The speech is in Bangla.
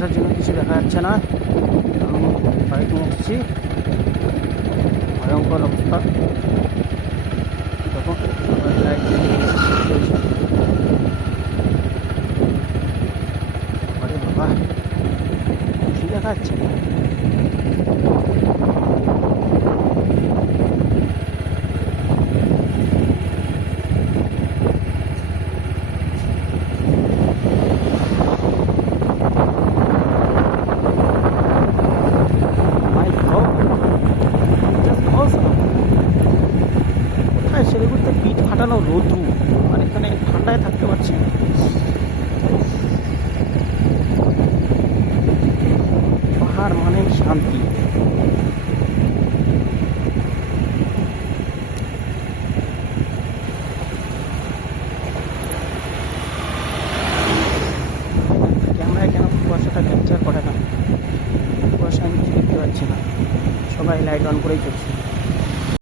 কুয়াশার জন্য কিছু দেখা যাচ্ছে না। আমি বাইক নিয়ে এসেছি, ভয়ঙ্কর অবস্থা। দেখো লাইট চলছে। আরে বাবা, কিছু দেখা যাচ্ছে না। কোথায় শিলিগুড়িতে পিঠ ফাটানো রোদ্রু, আর এখানে ঠান্ডায় থাকতে পারছি না। পাহাড় মানে শান্তি। ক্যামেরায় কেন কুয়াশাটা ক্যাপচার করে না? কুয়াশা আমি কিছু দেখতে পাচ্ছি না, সবাই লাইট অন করেই চলছে।